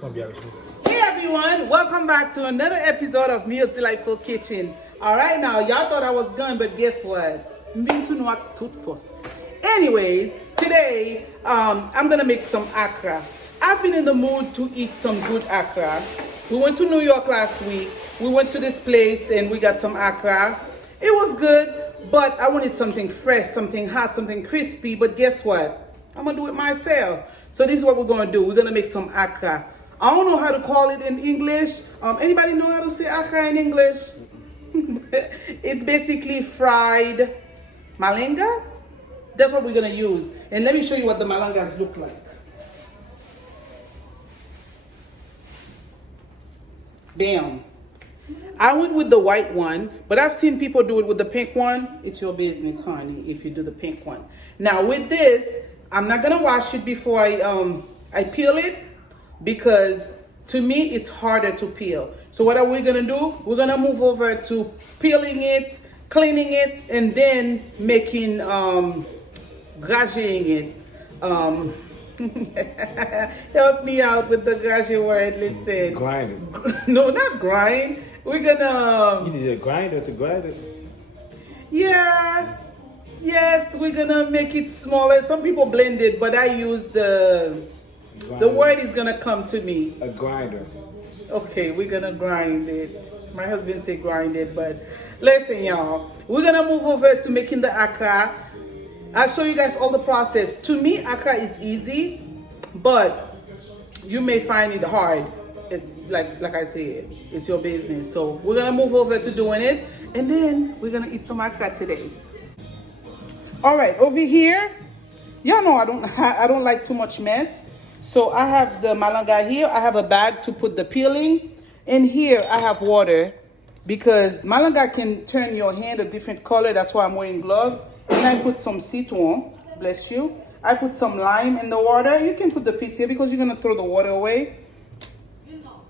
Hey everyone, welcome back to another episode of Mia's Delightful Kitchen. Alright now, y'all thought I was gone, but guess what? Anyways, today I'm gonna make some Akra. I've been in the mood to eat some good Akra. We went to New York last week. We went to this place and we got some Akra. It was good, but I wanted something fresh, something hot, something crispy, but guess what? I'm gonna do it myself. So this is what we're gonna do. We're gonna make some Akra. I don't know how to call it in English. Anybody know how to say Akra in English? It's basically fried malanga. That's what we're gonna use. And let me show you what the malangas look like. Bam. I went with the white one, but I've seen people do it with the pink one. It's your business, honey, if you do the pink one. Now with this, I'm not gonna wash it before I peel it, because to me it's harder to peel. So what are we gonna do? We're gonna move over to peeling it, cleaning it, and then making grageing it. Help me out with the grage word. Listen. Grind it. No, not grind. We're gonna. You need a grinder to grind it. Yeah. Yes, we're gonna make it smaller. Some people blend it, but I use the word is gonna come to me. A grinder. Okay, we're gonna grind it. My husband said grind it, but listen, y'all. We're gonna move over to making the Akra. I'll show you guys all the process. To me, Akra is easy, but you may find it hard. Like I said, it's your business. So we're gonna move over to doing it, and then we're gonna eat some Akra today. All right, over here, y'all know I don't like too much mess. So I have the malanga here. I have a bag to put the peeling. In here, I have water, because malanga can turn your hand a different color. That's why I'm wearing gloves. And I put some citron, bless you. I put some lime in the water. You can put the piece here because you're gonna throw the water away.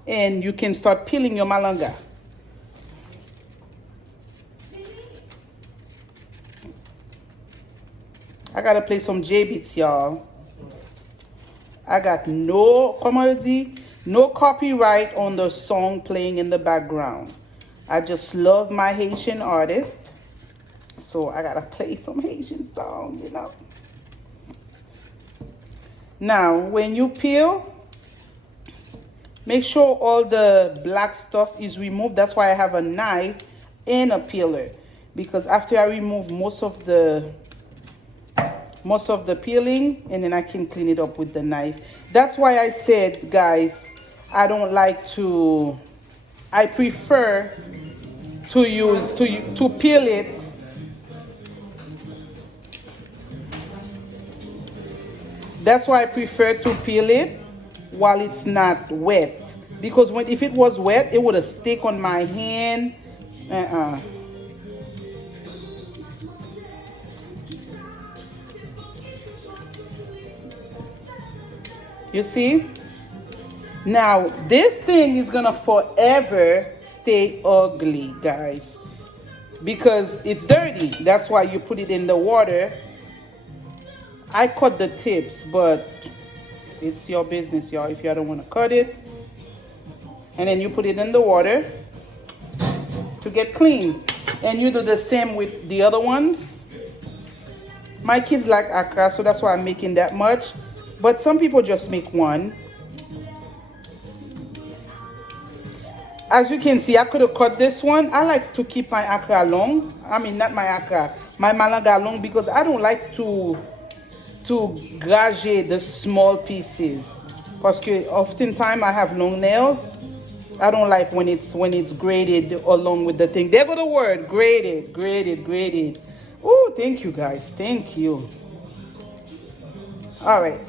And you can start peeling your malanga. I gotta play some J-beats, y'all. I got no commodity, no copyright on the song playing in the background. I just love my Haitian artist. So I gotta play some Haitian song, you know. Now, when you peel, make sure all the black stuff is removed. That's why I have a knife and a peeler. Because after I remove most of the peeling, and then I can clean it up with the knife. That's why I said, guys, I prefer to peel it That's why I prefer to peel it while it's not wet. Because if it was wet, it would have stuck on my hand. You see? Now, this thing is gonna forever stay ugly, guys. Because it's dirty. That's why you put it in the water. I cut the tips, but it's your business, y'all, if you don't want to cut it. And then you put it in the water to get clean. And you do the same with the other ones. My kids like Akra, so that's why I'm making that much. But some people just make one. As you can see, I could have cut this one. I like to keep my Akra long. I mean, not my Akra, my Malanga long, because I don't like to grage the small pieces. Because oftentimes I have long nails. I don't like when it's grated along with the thing. There go the word, grated, grated, grated. Oh, thank you guys, thank you. All right,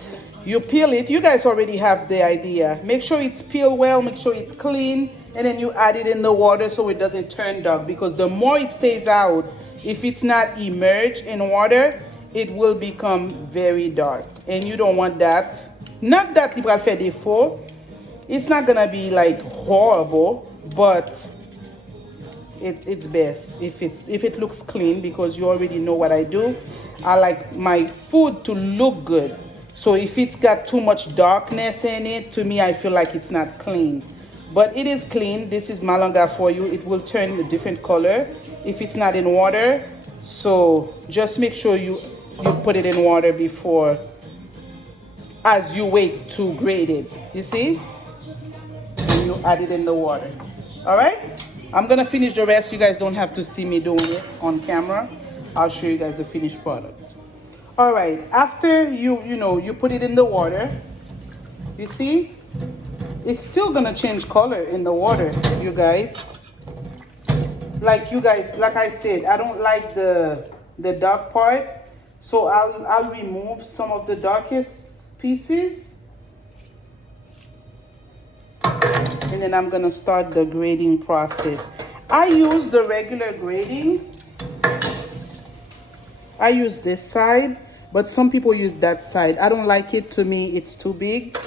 you peel it. You guys already have the idea. Make sure it's peeled well, make sure it's clean, and then you add it in the water so it doesn't turn dark, because the more it stays out, if it's not immersed in water, it will become very dark, and you don't want that. Not that libre fait défaut. It's not gonna be like horrible, but it's best if it looks clean, because you already know what I do. I like my food to look good. So if it's got too much darkness in it, to me, I feel like it's not clean. But it is clean. This is malanga for you. It will turn a different color if it's not in water. So just make sure you put it in water before, as you wait to grate it. You see? And you add it in the water. All right? I'm gonna finish the rest. You guys don't have to see me doing it on camera. I'll show you guys the finished product. All right, after you put it in the water, you see, it's still gonna change color in the water, you guys. Like I said, I don't like the dark part, so I'll remove some of the darkest pieces, and then I'm gonna start the grating process. I use the regular grating. I use this side, but some people use that side. I don't like it. To me, it's too big.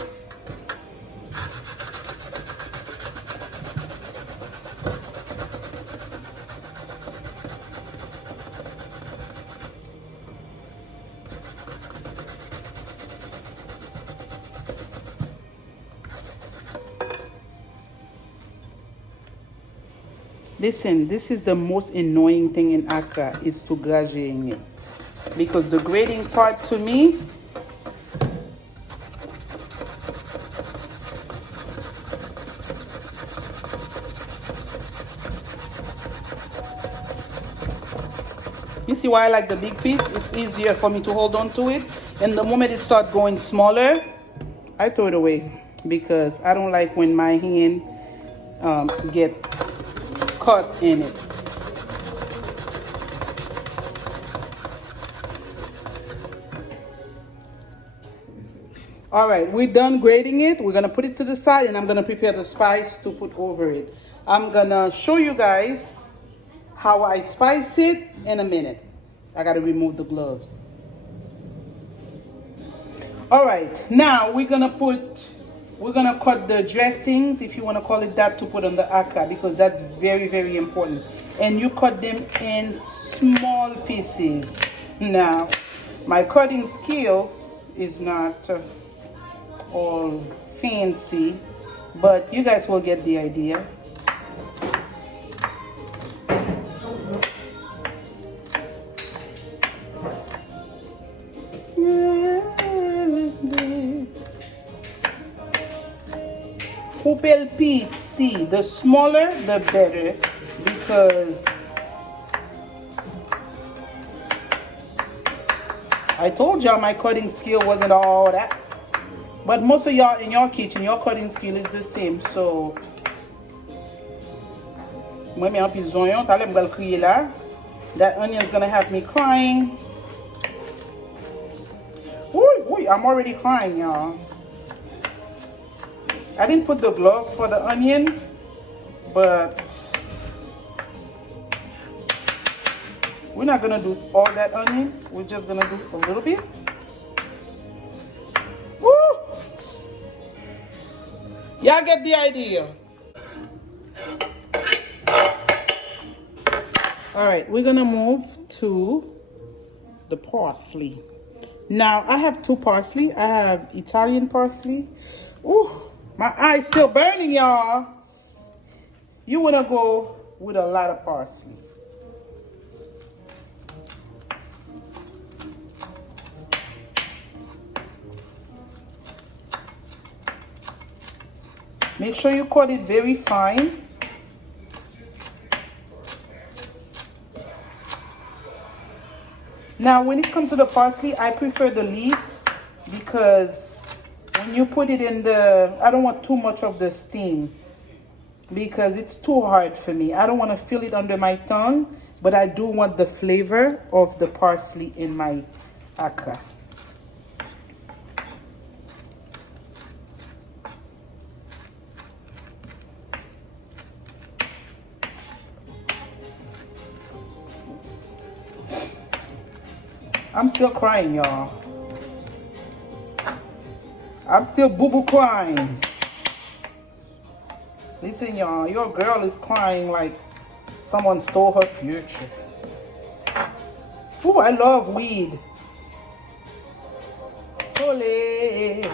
Listen, this is the most annoying thing in Akra, is to grating it. Because the grating part, to me, you see why I like the big piece? It's easier for me to hold on to it. And the moment it starts going smaller, I throw it away, because I don't like when my hand get caught in it. All right, we're done grating it. We're gonna put it to the side, and I'm gonna prepare the spice to put over it. I'm gonna show you guys how I spice it in a minute. I gotta remove the gloves. All right, now we're gonna cut the dressings, if you wanna call it that, to put on the Akra, because that's very, very important. And you cut them in small pieces. Now, my cutting skills is not all fancy, but you guys will get the idea. Coupel PC, the smaller the better, because I told y'all my cutting skill wasn't all that. But most of y'all in your kitchen, your cutting skill is the same. So, that onion's gonna have me crying. Ooh, I'm already crying, y'all. I didn't put the glove for the onion, but we're not gonna do all that onion. We're just gonna do a little bit. Woo! Y'all get the idea. All right, we're gonna move to the parsley. Now, I have two parsley. I have Italian parsley. Ooh, my eye's still burning, y'all. You wanna go with a lot of parsley. Make sure you cut it very fine. Now, when it comes to the parsley, I prefer the leaves, because when you put it in I don't want too much of the steam, because it's too hard for me. I don't want to feel it under my tongue, but I do want the flavor of the parsley in my Akra. I'm still crying, y'all. I'm still boo-boo crying. Listen, y'all, your girl is crying like someone stole her future. Ooh, I love weed. ole.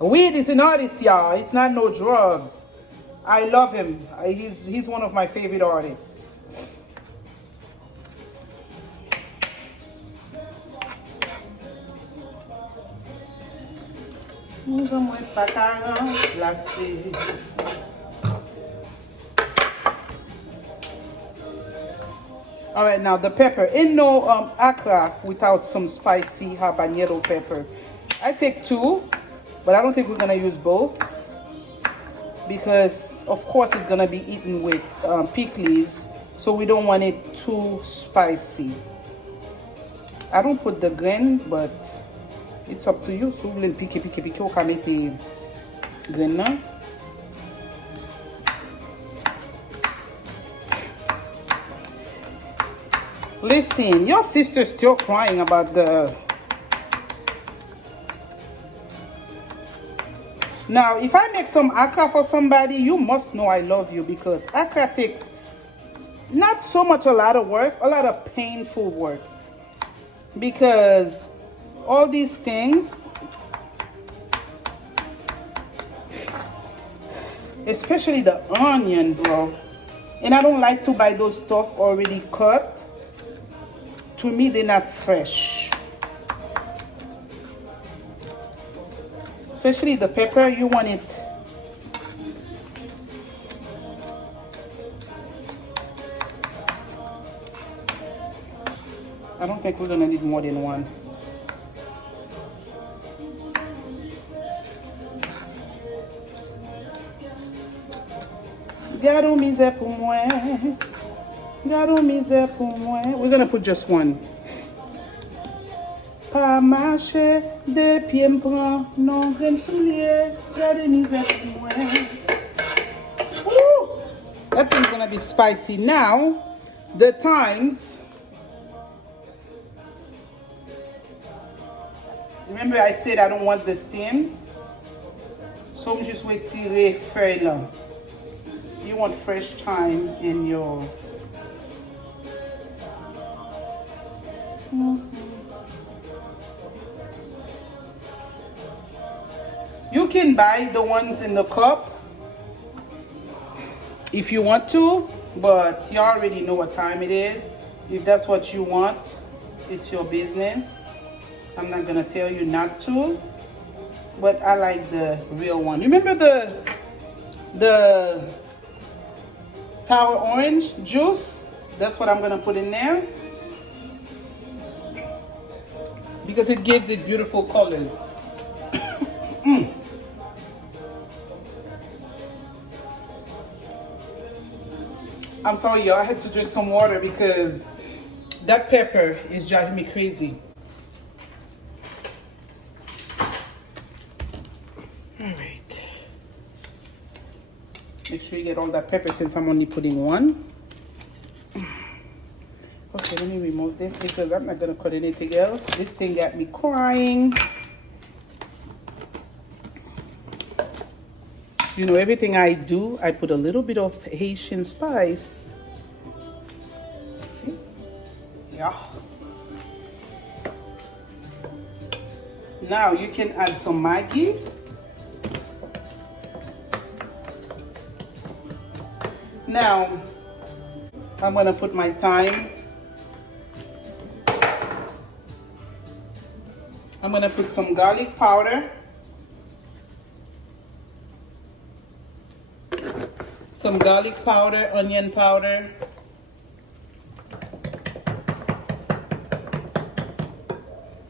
Weed is an artist, y'all. It's not no drugs. I love him. He's one of my favorite artists. All right, now the pepper. Ain't no Akra without some spicy habanero pepper. I take 2, but I don't think we're gonna use both because, of course, it's gonna be eaten with pickles, so we don't want it too spicy. I don't put the grain, but it's up to you. So we'll pique o kamete grain na. Listen, your sister's still crying about the... Now, if I make some Akra for somebody, you must know I love you, because Akra takes not so much a lot of work, a lot of painful work. Because all these things, especially the onion, bro. And I don't like to buy those stuff already cut. To me, they're not fresh. Especially the pepper, you want it. I don't think we're gonna need more than one. Garo misère pour moi. Garo misère pour moi. We're gonna put just one. Pas marcher de pied m'prend, non grain soulier. Garo misère pour moi. Woo! That thing's gonna be spicy. Now, the thymes. Remember I said I don't want the stems? So I'm just going to tirer feuille là. You want fresh thyme in your... You can buy the ones in the cup if you want to, but you already know what time it is. If that's what you want, it's your business. I'm not gonna tell you not to, but I like the real one. Remember the sour orange juice? That's what I'm gonna put in there because it gives it beautiful colors. I'm sorry, y'all. I had to drink some water because that pepper is driving me crazy. Alright. Make sure you get all that pepper since I'm only putting one. Okay, let me remove this because I'm not going to cut anything else. This thing got me crying. You know, everything I do, I put a little bit of Haitian spice. See? Yeah. Now you can add some Maggi. Now, I'm gonna put my thyme. I'm gonna put some garlic powder. Some garlic powder, onion powder.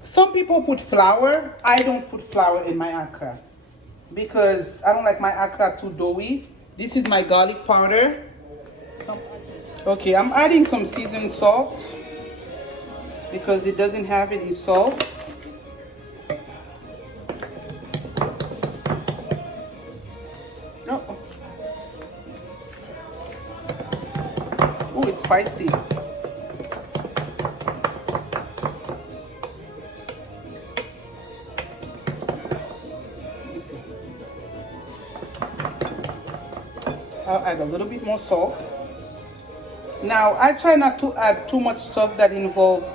Some people put flour. I don't put flour in my Akra because I don't like my Akra too doughy. This is my garlic powder. Okay, I'm adding some seasoned salt because it doesn't have any salt. Oh, oh, it's spicy. Let me see. I'll add a little bit more salt. Now, I try not to add too much stuff that involves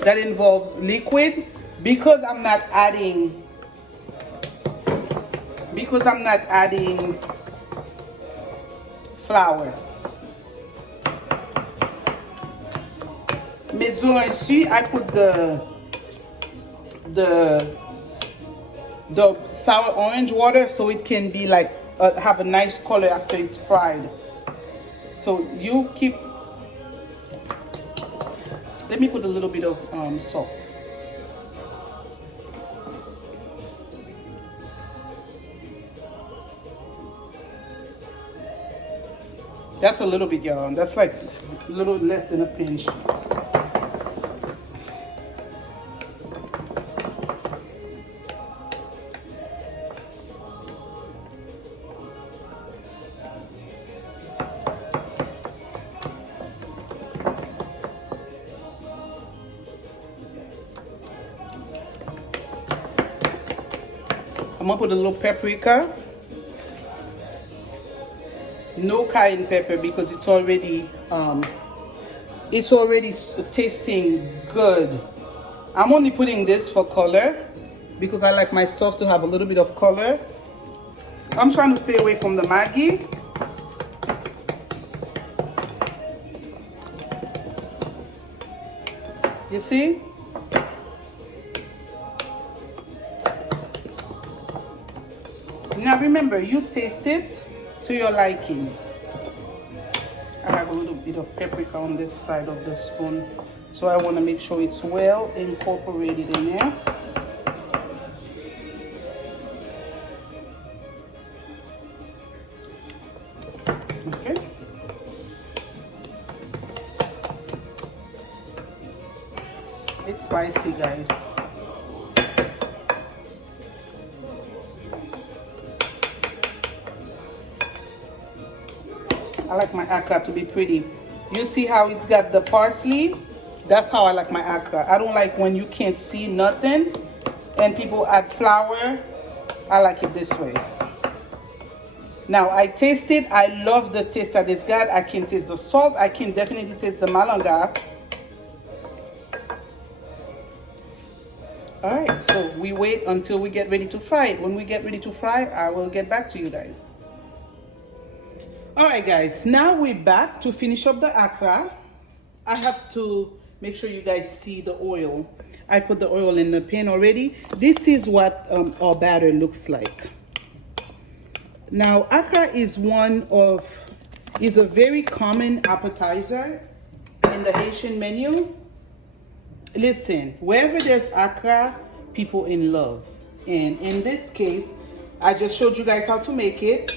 that involves liquid, because I'm not adding flour. Mezz'ora ici, I put the sour orange water so it can be like have a nice color after it's fried. So you keep. Let me put a little bit of salt. That's a little bit, y'all. That's like a little less than a pinch. I'm gonna put a little paprika. No cayenne pepper because it's already tasting good. I'm only putting this for color because I like my stuff to have a little bit of color. I'm trying to stay away from the Maggi. You see? Now remember, you taste it to your liking. I have a little bit of paprika on this side of the spoon, so I want to make sure it's well incorporated in there. Okay. It's spicy, guys. I like my Akra to be pretty. You see how it's got the parsley? That's how I like my Akra. I don't like when you can't see nothing and people add flour. I like it this way. Now I taste it. I love the taste that it's got. I can taste the salt. I can definitely taste the malanga. All right, so we wait until we get ready to fry it. When we get ready to fry, I will get back to you guys. All right, guys, now we're back to finish up the Akra. I have to make sure you guys see the oil. I put the oil in the pan already. This is what our batter looks like. Now, Akra is a very common appetizer in the Haitian menu. Listen, wherever there's Akra, people in love. And in this case, I just showed you guys how to make it.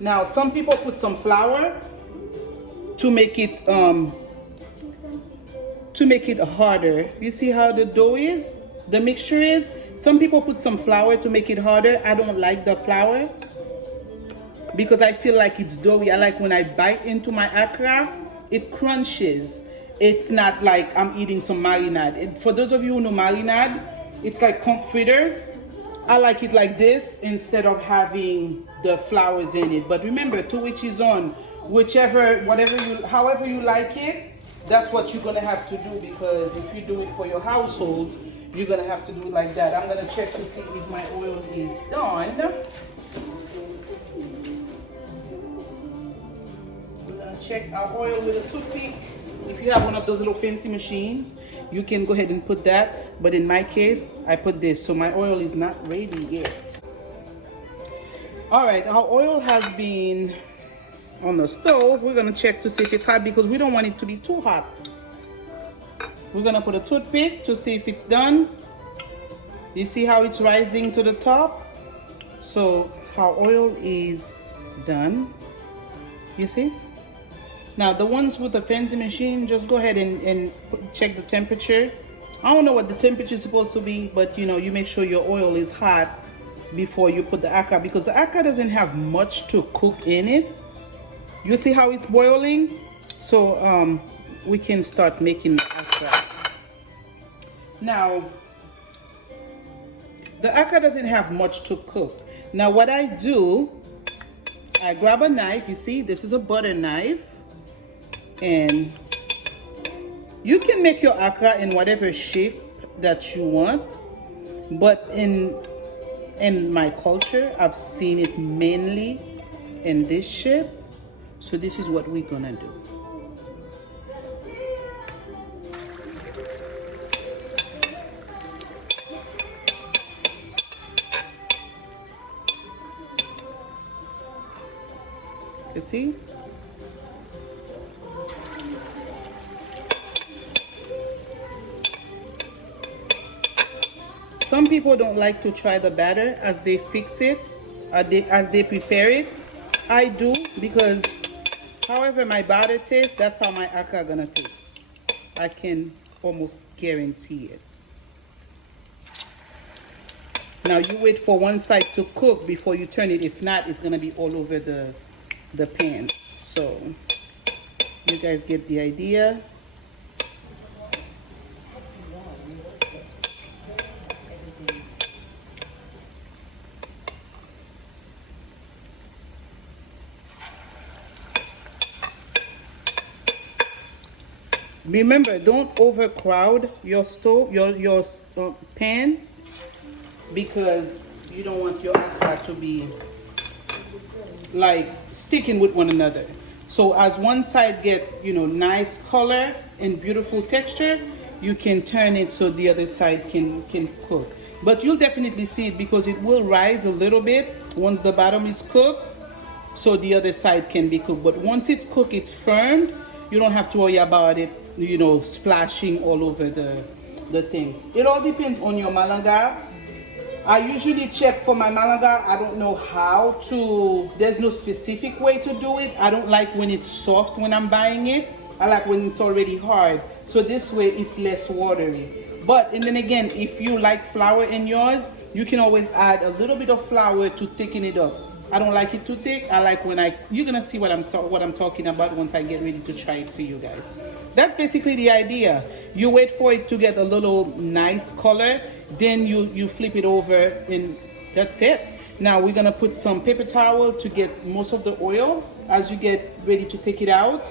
Now, some people put some flour to make it harder. You see how the dough is? The mixture is? Some people put some flour to make it harder. I don't like the flour because I feel like it's doughy. I like when I bite into my Akra, it crunches. It's not like I'm eating some marinade. For those of you who know marinade, it's like pommes frites. I like it like this instead of having the flours in it. But remember, to each his own. However you like it, that's what you're gonna have to do, because if you do it for your household, you're gonna have to do it like that. I'm gonna check to see if my oil is done. We're gonna check our oil with a toothpick. If you have one of those little fancy machines, you can go ahead and put that. But in my case, I put this, so my oil is not ready yet. All right, our oil has been on the stove. We're gonna check to see if it's hot because we don't want it to be too hot. We're gonna put a toothpick to see if it's done. You see how it's rising to the top? So our oil is done. You see? Now the ones with the fancy machine, just go ahead and check the temperature. I don't know what the temperature is supposed to be, but you know, you make sure your oil is hot before you put the Akra, because the Akra doesn't have much to cook in it. You see how it's boiling? So we can start making the Akra. Now, the Akra doesn't have much to cook. Now what I do, I grab a knife. You see, this is a butter knife. And You can make your akra in whatever shape that you want, but in my culture, I've seen it mainly in this shape. So this is what we're gonna do. You see? Some people don't like to try the batter as they fix it, as they prepare it. I do, because however my batter tastes, that's how my akra gonna taste. I can almost guarantee it. Now you wait for one side to cook before you turn it. If not, it's gonna be all over the pan. So you guys get the idea. Remember, don't overcrowd your stove, your pan, because you don't want your akra to be like sticking with one another. So as one side get, you know, nice color and beautiful texture, you can turn it so the other side can cook. But you'll definitely see it because it will rise a little bit once the bottom is cooked, so the other side can be cooked. But once it's cooked, it's firm. You don't have to worry about it, you know, splashing all over the thing. It all depends on your malanga. I usually check for my malanga. I don't know how to, there's no specific way to do it. I don't like when it's soft when I'm buying it. I like when it's already hard. So this way it's less watery. But, and then again, if you like flour in yours, you can always add a little bit of flour to thicken it up. I don't like it too thick. I like when you're gonna see what I'm talking about once I get ready to try it for you guys. That's basically the idea. You wait for it to get a little nice color, then you flip it over, and that's it. Now we're gonna put some paper towel to get most of the oil as you get ready to take it out.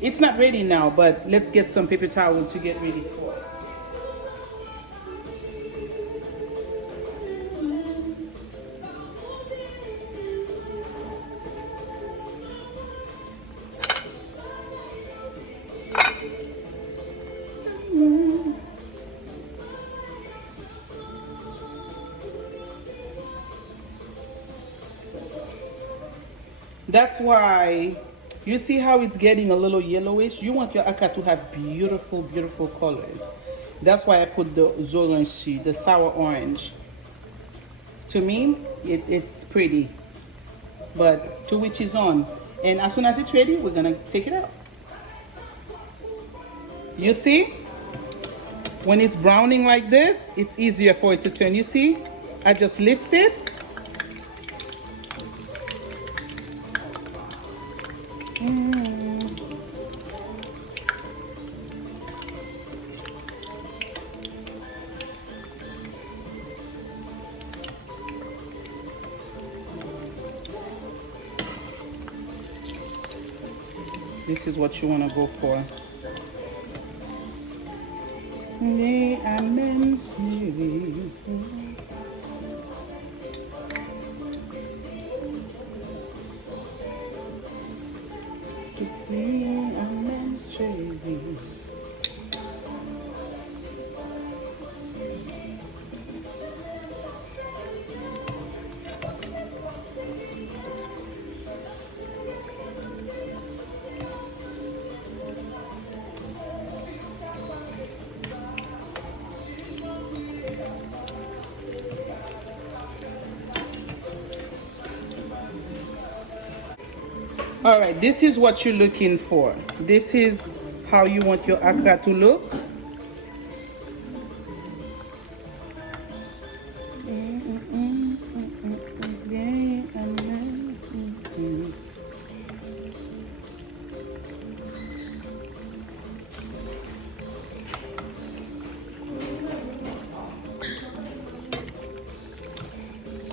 It's not ready now, but let's get some paper towel to get ready for it. That's why you see how it's getting a little yellowish. You want your akra to have beautiful, beautiful colors. That's why I put the zoranchi, the sour orange. To me, it's pretty, but to which is on. And as soon as it's ready, we're gonna take it out. You see? When it's browning like this, it's easier for it to turn. You see? I just lift it. This is what you want to go for. All right, this is what you're looking for. This is how you want your akra to look.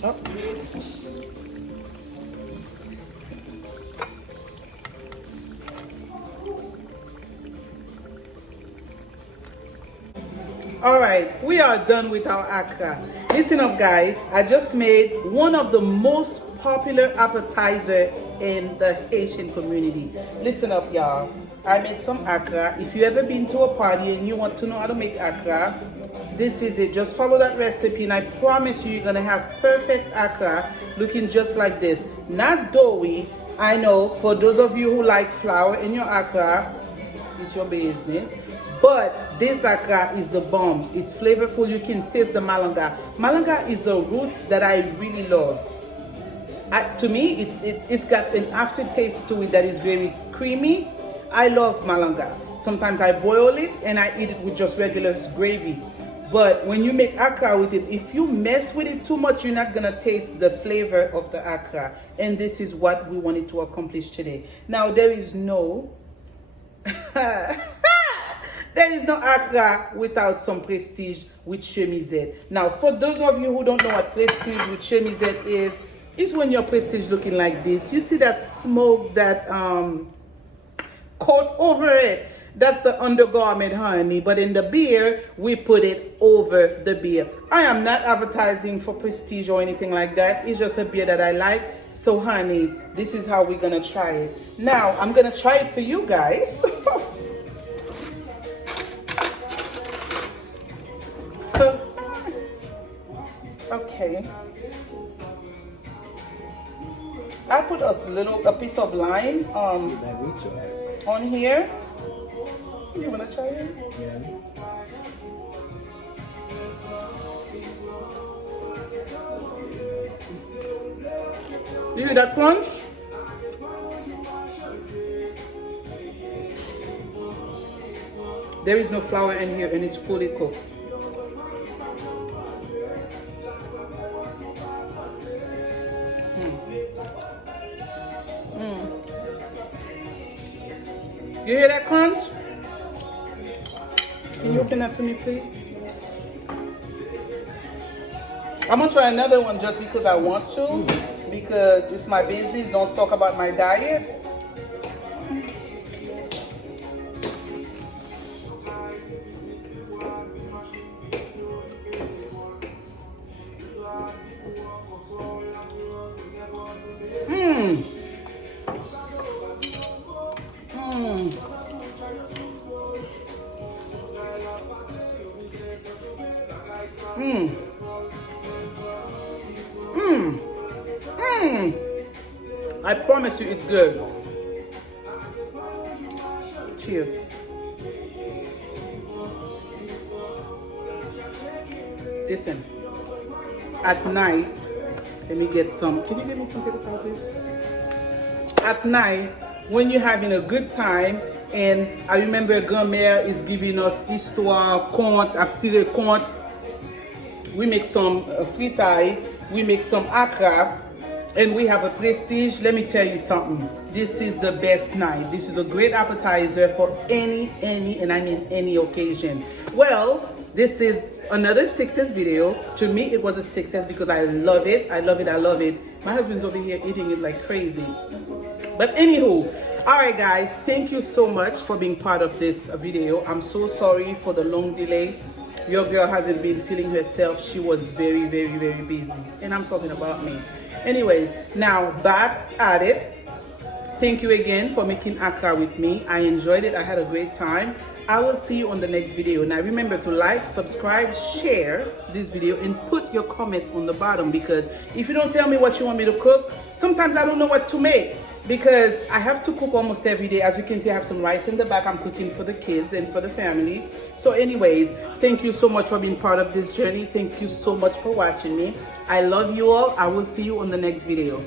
Oh. right, we are done with our Akra. Listen up, guys. I just made one of the most popular appetizer in the Haitian community. Listen up, y'all. I made some Akra. If you ever been to a party and you want to know how to make Akra, this is it. Just follow that recipe and I promise you, you're gonna have perfect Akra looking just like this. Not doughy. I know for those of you who like flour in your Akra, it's your business. But this Akra is the bomb. It's flavorful. You can taste the malanga. Malanga is a root that I really love. To me, it's got an aftertaste to it that is very creamy. I love malanga. Sometimes I boil it and I eat it with just regular gravy. But when you make Akra with it, if you mess with it too much, you're not gonna taste the flavor of the Akra. And this is what we wanted to accomplish today. Now, there is no there is no Akra without some prestige with chemisette. Now, for those of you who don't know what prestige with chemisette is, it's when your prestige looking like this. You see that smoke, that coat over it. That's the undergarment, honey. But in the beer, we put it over the beer. I am not advertising for prestige or anything like that. It's just a beer that I like. So, honey, this is how we're gonna try it. Now, I'm gonna try it for you guys. Okay. I put a piece of lime on here. You wanna try it? Yeah. You hear that crunch? There is no flour in here and it's fully cooked. You hear that crunch? Can you open that for me, please? I'm gonna try another one just because I want to, because it's my business. Don't talk about my diet. I promise you it's good. Cheers. Listen, at night, let me get some. Can you give me some paper towel, please? At night, when you're having a good time, and I remember grand-mère is giving us histoire, conte, activité conte. We make some fritaille, we make some Akra, and we have a prestige. Let me tell you something. This is the best night. This is a great appetizer for any, and I mean any occasion. Well, this is another success video. To me, it was a success because I love it. I love it. I love it. My husband's over here eating it like crazy. But anywho, all right, guys, thank you so much for being part of this video. I'm so sorry for the long delay. Your girl hasn't been feeling herself. She was very, very, very busy. And I'm talking about me. Anyways, now back at it. Thank you again for making Akra with me. I enjoyed it. I had a great time. I will see you on the next video. Now remember to like, subscribe, share this video, and put your comments on the bottom, because if you don't tell me what you want me to cook, sometimes I don't know what to make, because I have to cook almost every day. As you can see, I have some rice in the back. I'm cooking for the kids and for the family. So anyways, thank you so much for being part of this journey. Thank you so much for watching me. I love you all. I will see you on the next video.